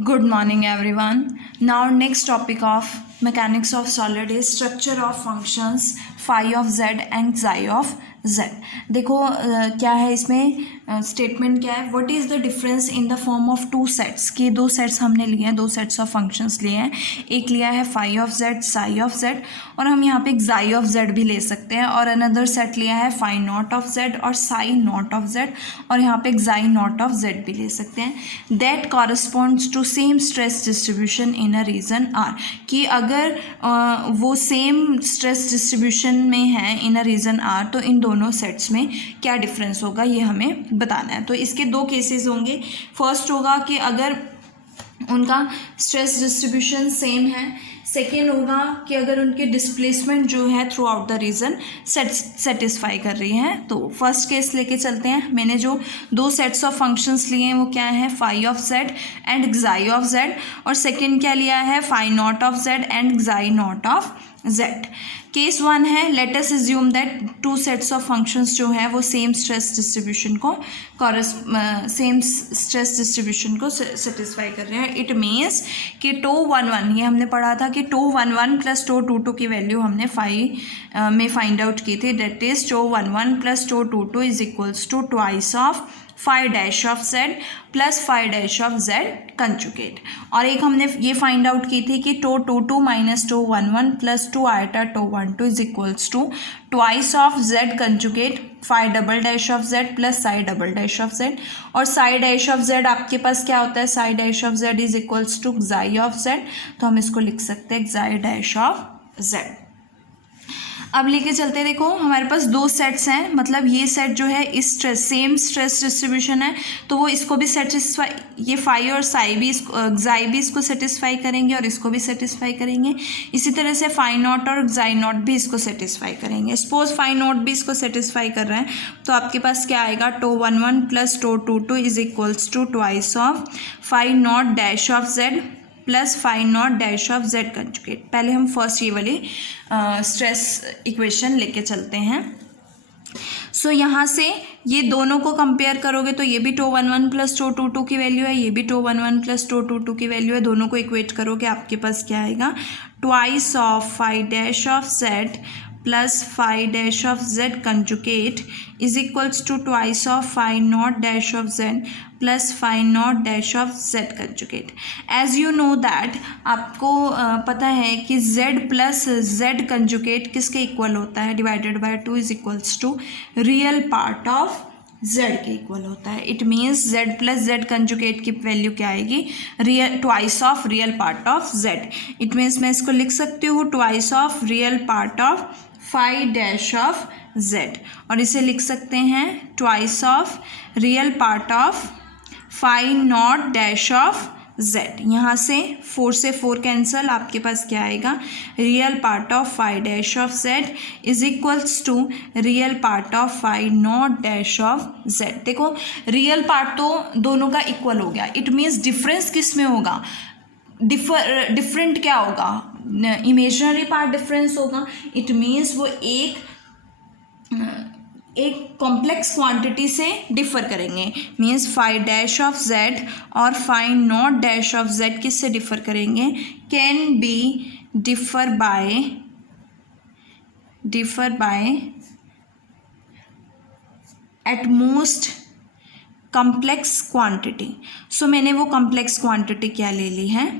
Good morning everyone. Now next topic of mechanics of solid is structure of functions phi of z and xi of z. देखो क्या है इसमें statement क्या है, what is the difference in the form of two sets, कि दो sets हमने लिए हैं, दो सेट्स ऑफ फंक्शंस लिए हैं, एक लिया है phi of Z psi of Z और हम यहाँ पे xi ऑफ जेड भी ले सकते हैं, और अनदर सेट लिया है फाई नॉट ऑफ जेड और साई नॉट ऑफ जेड और यहाँ पे xi नॉट ऑफ जेड भी ले सकते हैं। That corresponds to same stress distribution in a region R, कि अगर वो सेम स्ट्रेस डिस्ट्रीब्यूशन में है इन अ रीजन आर तो इन दोनों सेट्स में क्या डिफरेंस होगा ये हमें बताना है। तो इसके दो केसेस होंगे। फर्स्ट होगा कि अगर उनका स्ट्रेस डिस्ट्रीब्यूशन सेम है, सेकेंड होगा कि अगर उनके डिस्प्लेसमेंट जो है throughout the region satisfy कर रही है। तो फर्स्ट केस लेके चलते हैं। मैंने जो दो सेट्स ऑफ फंक्शंस लिए हैं वो क्या है, phi of Z and xi of Z, और सेकेंड क्या लिया है, phi not of Z and xi nought of Z. Case one है, let us assume that two sets of functions जो है वो सेम स्ट्रेस डिस्ट्रीब्यूशन को सेटिस्फाई कर रहे हैं। इट मीन्स कि टो 1 1, ये हमने पढ़ा था कि टो 1 1 प्लस टो 2 2 की वैल्यू हमने फाई में फाइंड आउट की थी। That is tau 1 1 plus tau 2 2 is equals to twice of phi dash of Z plus phi dash of Z conjugate. और एक हमने ये फाइंड आउट की थी कि tau 2 2 minus tau 1 1 plus two iota tau 1 2 is equals to twice of Z conjugate phi double dash of Z plus psi double dash of Z. और psi dash of Z आपके पास क्या होता है, psi dash of Z is equals to xi of Z, तो हम इसको लिख सकते हैं xi डैश ऑफ जेड। अब लेके चलते, देखो हमारे पास दो सेट्स हैं, मतलब ये सेट जो है इस सेम स्ट्रेस डिस्ट्रीब्यूशन है तो वो इसको भी सेटिस्फाई, ये फाई और साई भी xi भी इसको सेटिस्फाई करेंगे और इसको भी सेटिस्फाई करेंगे। इसी तरह से फाई नॉट और xi नॉट भी इसको सेटिस्फाई करेंगे। सपोज फाई नॉट भी इसको सेटिस्फाई कर रहे हैं तो आपके पास क्या आएगा, tau 1 1 plus tau 2 2 is equals to twice of phi naught dash of Z plus phi naught dash of Z conjugate. पहले हम फर्स्ट ये वाली स्ट्रेस इक्वेशन लेके चलते हैं। सो यहाँ से ये दोनों को कंपेयर करोगे तो ये भी टो 1 1 प्लस टो 2 2 की वैल्यू है, ये भी टो 1 1 प्लस टो 2 2 की वैल्यू है। दोनों को इक्वेट करोगे आपके पास क्या आएगा, twice of phi dash of Z plus phi dash of Z conjugate is equals to twice of phi naught dash of Z plus phi naught dash of Z conjugate. As you know that, आपको पता है कि Z plus Z conjugate किसके equal होता है, divided by 2 is equals to real part of Z के equal होता है। It means Z plus Z conjugate की वैल्यू क्या आएगी, real twice of real part of Z. It means मैं इसको लिख सकती हूँ twice of real part of phi dash of Z, और इसे लिख सकते हैं twice of real part of phi naught dash of Z. यहाँ से 4 से 4 कैंसल, आपके पास क्या आएगा, real part of phi dash of Z is equals to real part of phi naught dash of Z. देखो रियल पार्ट तो दोनों का इक्वल हो गया, इट मीन्स डिफरेंस किस में होगा, डिफरेंट क्या होगा, इमेजिनरी पार्ट डिफरेंस होगा। इट मीन्स वो एक कॉम्प्लेक्स क्वांटिटी से डिफर करेंगे। Means phi dash of Z और phi naught dash of Z किससे डिफर करेंगे, can be differ by at most complex quantity. So मैंने वो कॉम्प्लेक्स क्वांटिटी क्या ले ली है,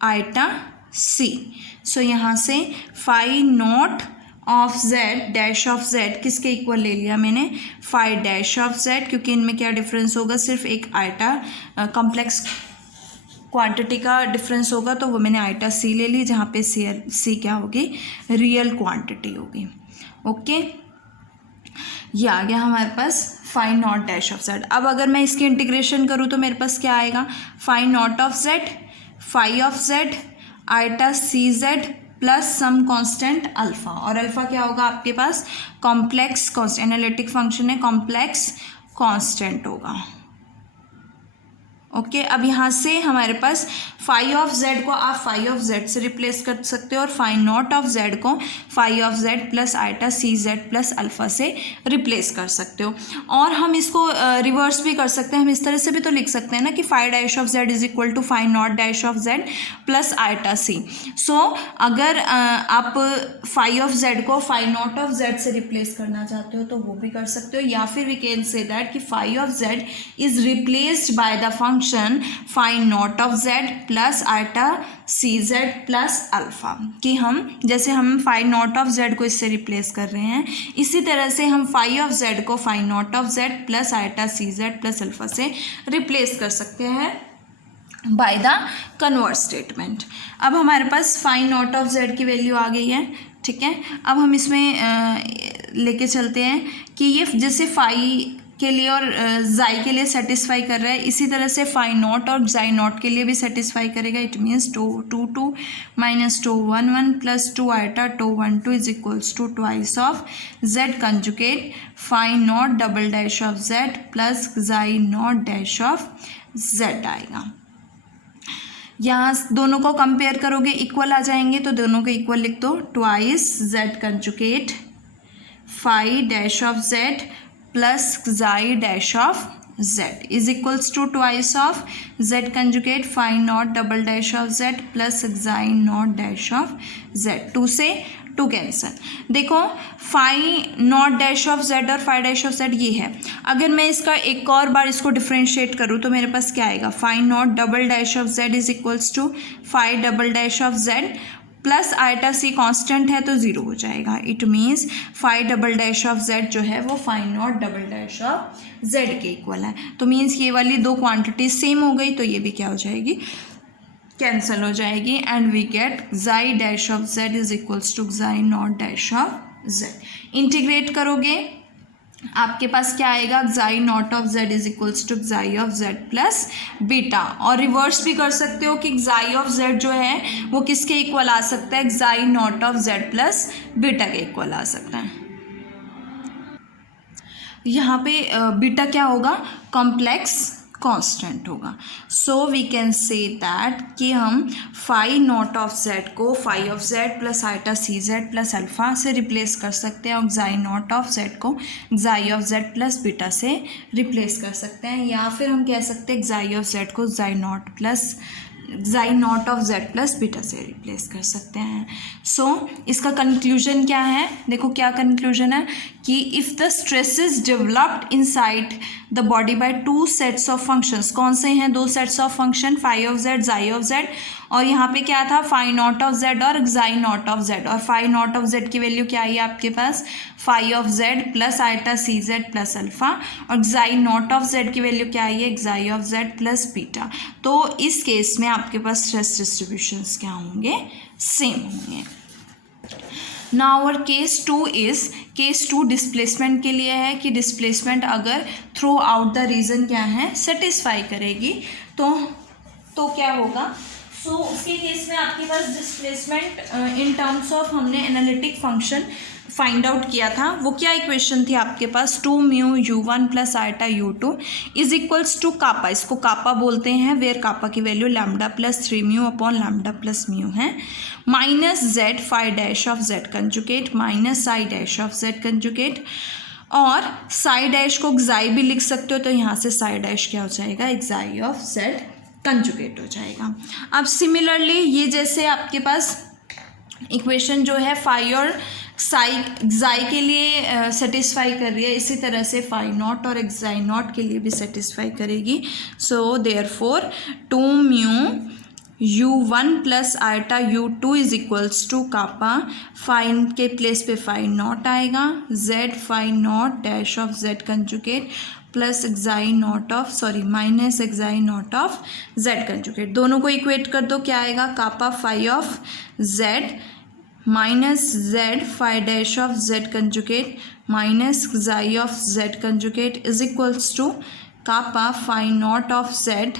आइटा सी। सो यहाँ से phi not of Z dash of Z किसके इक्वल ले लिया मैंने, फाई डैश ऑफ जेड, क्योंकि इनमें क्या डिफरेंस होगा, सिर्फ एक आइटा कॉम्प्लेक्स क्वांटिटी का डिफरेंस होगा, तो वो मैंने आइटा सी ले ली, जहाँ पे सी क्या होगी, रियल क्वांटिटी होगी। ओके, ये आ गया हमारे पास phi naught dash of Z. अब अगर मैं इसकी इंटीग्रेशन करूँ तो मेरे पास क्या आएगा, phi not of Z phi of Z iota C Z plus some constant alpha, और अल्फा क्या होगा आपके पास, कॉम्प्लेक्स कांस्टेंट, एनालिटिक फंक्शन है, कॉम्प्लेक्स कांस्टेंट होगा। ओके अब यहाँ से हमारे पास फाई ऑफ जेड को आप फाई ऑफ जेड से रिप्लेस कर सकते हो और फाई नॉट ऑफ जेड को phi of Z plus iota C Z plus alpha से रिप्लेस कर सकते हो। और हम इसको रिवर्स भी कर सकते हैं, हम इस तरह से भी तो लिख सकते हैं ना कि phi dash of Z is equal to phi naught dash of Z plus iota C. So अगर आप फाई ऑफ जेड को फाई नॉट ऑफ जेड से रिप्लेस करना चाहते हो तो वो भी कर सकते हो, या फिर वी कैन से दैट कि phi of Z is replaced by the function phi not of Z plus iota C Z plus alpha. कि हम जैसे हम फाई नॉट ऑफ जेड को इससे रिप्लेस कर रहे हैं, इसी तरह से हम फाई ऑफ जेड को phi not of Z plus iota C Z plus alpha से रिप्लेस कर सकते हैं बाय द कन्वर्स स्टेटमेंट। अब हमारे पास फाई नॉट ऑफ जेड की वैल्यू आ गई है, ठीक है। अब हम इसमें लेके चलते हैं कि ये जैसे फाई के लिए और जाई के लिए सेटिस्फाई कर रहा है, इसी तरह से फाई नॉट और जाई नॉट के लिए भी सेटिस्फाई करेगा। It means 2 minus 2 1 1 plus 2 iota 2 1 2 is equals to twice of Z conjugate phi naught double dash of Z plus जाई नॉट डैश ऑफ जेड आएगा। यहाँ दोनों को कंपेयर करोगे इक्वल आ जाएंगे, तो दोनों को इक्वल लिख दो। Twice Z conjugate phi dash of Z plus xi dash of Z is equals to twice of Z conjugate phi naught double dash of Z plus जाई नॉट डैश ऑफ जेड। 2 से 2 cancel. देखो phi naught dash of Z और phi dash of Z ये है। अगर मैं इसका एक और बार इसको डिफ्रेंशिएट करूँ तो मेरे पास क्या आएगा, phi naught double dash of Z is equals to phi double dash of Z plus iota C constant है तो 0 हो जाएगा। It means phi double dash of Z जो है वो phi naught double dash of Z के equal है। तो मीन्स ये वाली दो क्वांटिटी सेम हो गई, तो ये भी क्या हो जाएगी, कैंसिल हो जाएगी। एंड वी गेट जाई dash of Z is equals to जाई naught dash of Z. Integrate करोगे आपके पास क्या आएगा, जाई naught of Z is equals to जाई ऑफ जेड प्लस बीटा। और रिवर्स भी कर सकते हो कि जाई ऑफ जेड जो है वो किसके इक्वल आ सकता है, जाई naught of Z plus beta के इक्वल आ सकता है। यहाँ पे बीटा क्या होगा, कॉम्प्लेक्स कांस्टेंट होगा। So we can say that कि हम फाई नॉट ऑफ जेड को phi of Z plus iota C Z plus alpha से रिप्लेस कर सकते हैं और जाई नॉट ऑफ जेड को जाई ऑफ जेड प्लस बीटा से रिप्लेस कर सकते हैं, या फिर हम कह सकते हैं जाई ऑफ जेड को जाई naught of Z plus beta से रिप्लेस कर सकते हैं। सो इसका कंक्लूजन क्या है, देखो क्या कंक्लूजन है कि if the stress is developed inside the body by 2 sets of functions. कौन से हैं 2 sets of function, phi of Z psi of Z, और यहाँ पे क्या था फाई नॉट ऑफ जेड और जाई नॉट ऑफ जेड। और फाई नॉट ऑफ जेड की वैल्यू क्या आई है आपके पास, phi of Z plus iota C Z plus alpha, और जाई नॉट ऑफ जेड की वैल्यू क्या आई है, जाई ऑफ जेड प्लस बीटा। तो इस केस में आपके पास स्ट्रेस डिस्ट्रीब्यूशंस क्या होंगे, सेम होंगे। नाउ और केस 2 इज़, केस 2 डिस्प्लेसमेंट के लिए है कि डिस्प्लेसमेंट अगर थ्रू आउट द रीजन क्या है सेटिस्फाई करेगी तो क्या होगा। सो उसके केस में आपके पास डिस्प्लेसमेंट इन टर्म्स ऑफ हमने एनालिटिक फंक्शन फाइंड आउट किया था। वो क्या इक्वेशन थी आपके पास, 2 mu u1 plus iota u2 is equals to kappa. इसको कापा बोलते हैं वेयर कापा की value lambda plus 3 mu upon lambda plus mu है, minus Z phi dash of Z conjugate minus psi dash of Z conjugate, और psi dash को एक्साई भी लिख सकते हो, तो यहाँ से साई डैश क्या हो जाएगा, एक्साई ऑफ जेड कंजुगेट हो जाएगा। अब सिमिलरली ये जैसे आपके पास इक्वेशन जो है फाई और एक्साई के लिए सेटिस्फाई कर रही है, इसी तरह से फाई नॉट और एक्साई नॉट के लिए भी सेटिस्फाई करेगी। So therefore 2 mu u1 plus iota u2 is equals to kappa, phi के प्लेस पे फाई नॉट आएगा, z phi naught dash of z conjugate plus xi naught of minus xi naught of z conjugate. दोनों को equate कर दो, क्या आएगा, kappa phi of z minus Z phi dash of Z conjugate minus xi of Z conjugate is equals to kappa phi not of Z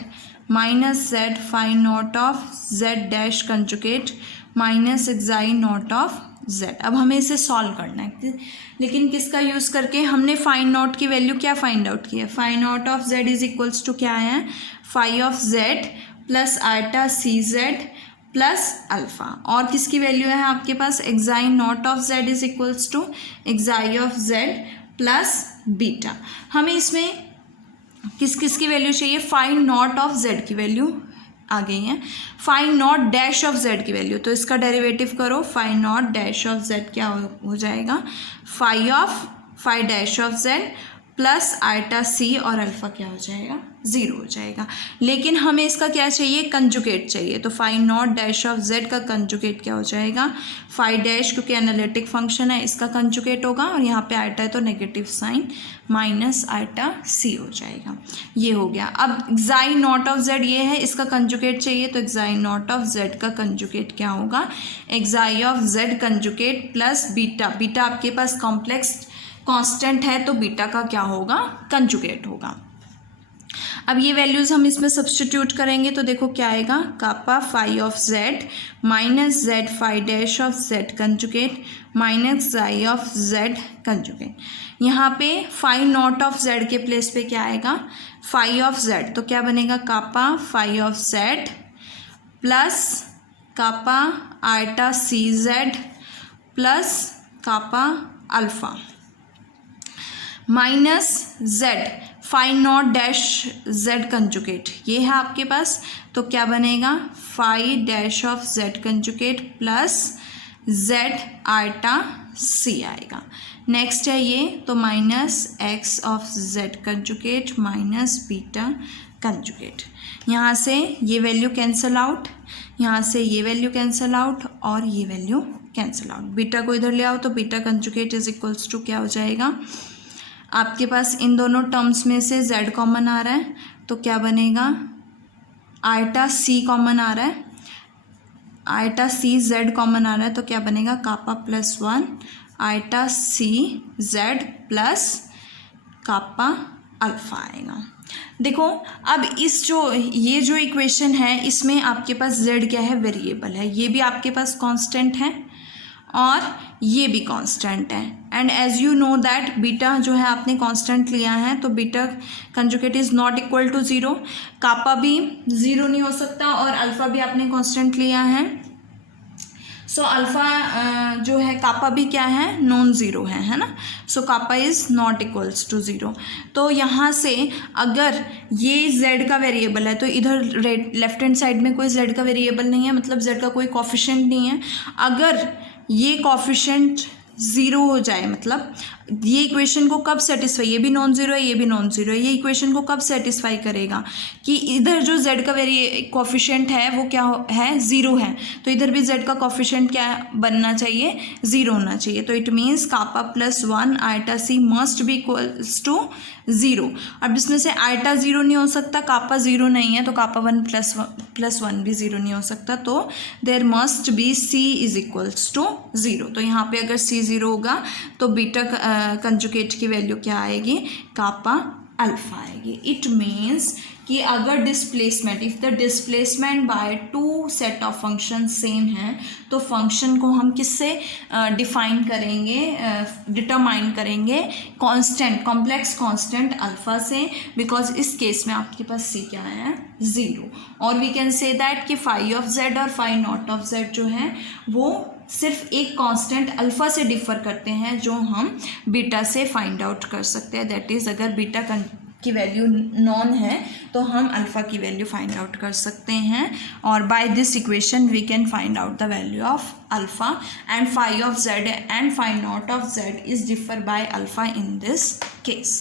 minus Z phi not of Z dash conjugate minus xi naught of Z. अब हमें इसे solve करना है, लेकिन किसका use करके, हमने phi naught की वैल्यू क्या फाइंड आउट की है, phi naught of Z is equals to क्या है, phi of Z plus iota C Z plus alpha. और किसकी वैल्यू है आपके पास, xi naught of Z is equals to xi of Z plus beta. हमें इसमें किस किस की वैल्यू चाहिए, फाई नॉट ऑफ जेड की वैल्यू आ गई है, phi naught dash of Z की वैल्यू, तो इसका डेरिवेटिव करो, phi naught dash of Z क्या हो जाएगा, phi dash of Z plus iota C और अल्फ़ा क्या हो जाएगा, 0 हो जाएगा। लेकिन हमें इसका क्या चाहिए, कंजुगेट चाहिए, तो phi naught dash of Z का कंजुगेट क्या हो जाएगा, फाई डैश, क्योंकि एनालिटिक फंक्शन है इसका कंजुगेट होगा, और यहाँ पे आइटा है तो नेगेटिव साइन माइनस आइटा सी हो जाएगा। ये हो गया। अब एक्साई नॉट ऑफ जेड ये है, इसका कंजुगेट चाहिए, तो एक्साई नॉट ऑफ जेड का कंजुगेट क्या होगा, एक्साई of Z conjugate plus beta. Beta आपके पास कॉम्प्लेक्स कांस्टेंट है तो बीटा का क्या होगा, कंजुगेट होगा। अब ये वैल्यूज़ हम इसमें सब्स्टिट्यूट करेंगे तो देखो क्या आएगा, kappa phi of Z minus Z phi dash of Z conjugate minus psi of Z conjugate. यहाँ पे फाई नॉट ऑफ जेड के प्लेस पे क्या आएगा, फाई ऑफ जेड, तो क्या बनेगा, kappa phi of Z plus kappa iota C Z plus kappa alpha minus Z phi naught dash Z conjugate, ये है आपके पास, तो क्या बनेगा, phi dash of Z conjugate plus Z iota सी आएगा। नेक्स्ट है ये, तो minus x of Z conjugate minus beta conjugate. यहाँ से ये वैल्यू कैंसिल आउट, यहाँ से ये वैल्यू कैंसिल आउट और ये वैल्यू कैंसिल आउट। बीटा को इधर ले आओ तो beta conjugate is equals to क्या हो जाएगा, आपके पास इन दोनों टर्म्स में से z कॉमन आ रहा है तो क्या बनेगा, आइटा सी कॉमन आ रहा है, आइटा सी z कॉमन आ रहा है तो क्या बनेगा, कापा प्लस 1 आइटा सी z प्लस कापा अल्फ़ा आएगा। देखो अब इस ये जो इक्वेशन है इसमें आपके पास z क्या है, वेरिएबल है, ये भी आपके पास कांस्टेंट है और ये भी कांस्टेंट है। And as you know that beta जो है आपने कांस्टेंट लिया है तो beta conjugate is not equal to 0, kappa भी 0 नहीं हो सकता और अल्फ़ा भी आपने कांस्टेंट लिया है, सो अल्फ़ा जो है कापा भी क्या है, नॉन ज़ीरो है ना, सो कापा इज़ नॉट इक्वल्स टू 0। तो यहाँ से अगर ये z का वेरिएबल है तो इधर लेफ्ट हैंड साइड में कोई z का वेरिएबल नहीं है, मतलब z का कोई कॉफिशिएंट नहीं है। अगर ये कॉफिशिएंट 0 हो जाए, मतलब ये इक्वेशन को कब सेटिस्फाई, ये भी नॉन ज़ीरो है ये भी नॉन ज़ीरो है, ये इक्वेशन को कब सेटिस्फाई करेगा कि इधर जो z का कॉफिशिएंट है वो क्या है, 0 है, तो इधर भी z का कॉफिशिएंट क्या बनना चाहिए, 0 होना चाहिए। तो it means kappa plus 1 iota C must be equals to 0। अब इसमें से आइटा 0 नहीं हो सकता, कापा 0 नहीं है तो कापा 1 प्लस 1 भी 0 नहीं हो सकता, तो there must be c is equals to 0। तो यहाँ पे अगर c 0 होगा तो बीटा कंजुगेट की वैल्यू क्या आएगी, कापा अल्फ़ा आएगी। इट मीन्स कि अगर displacement, if the displacement by two set of function same है तो फंक्शन को हम किससे डिफाइन करेंगे, डिटरमाइन करेंगे, कांस्टेंट, कॉम्प्लेक्स कांस्टेंट अल्फ़ा से, बिकॉज इस केस में आपके पास c क्या है, 0। और वी कैन से दैट कि फाई ऑफ जेड और फाई नॉट ऑफ जेड जो है वो सिर्फ एक कांस्टेंट अल्फ़ा से डिफ़र करते हैं जो हम बीटा से फाइंड आउट कर सकते हैं। दैट इज़ अगर बीटा की वैल्यू नॉन है तो हम अल्फ़ा की वैल्यू फाइंड आउट कर सकते हैं, और by this equation we can find out the value of alpha and phi of Z and phi not of Z is differ by alpha in this case.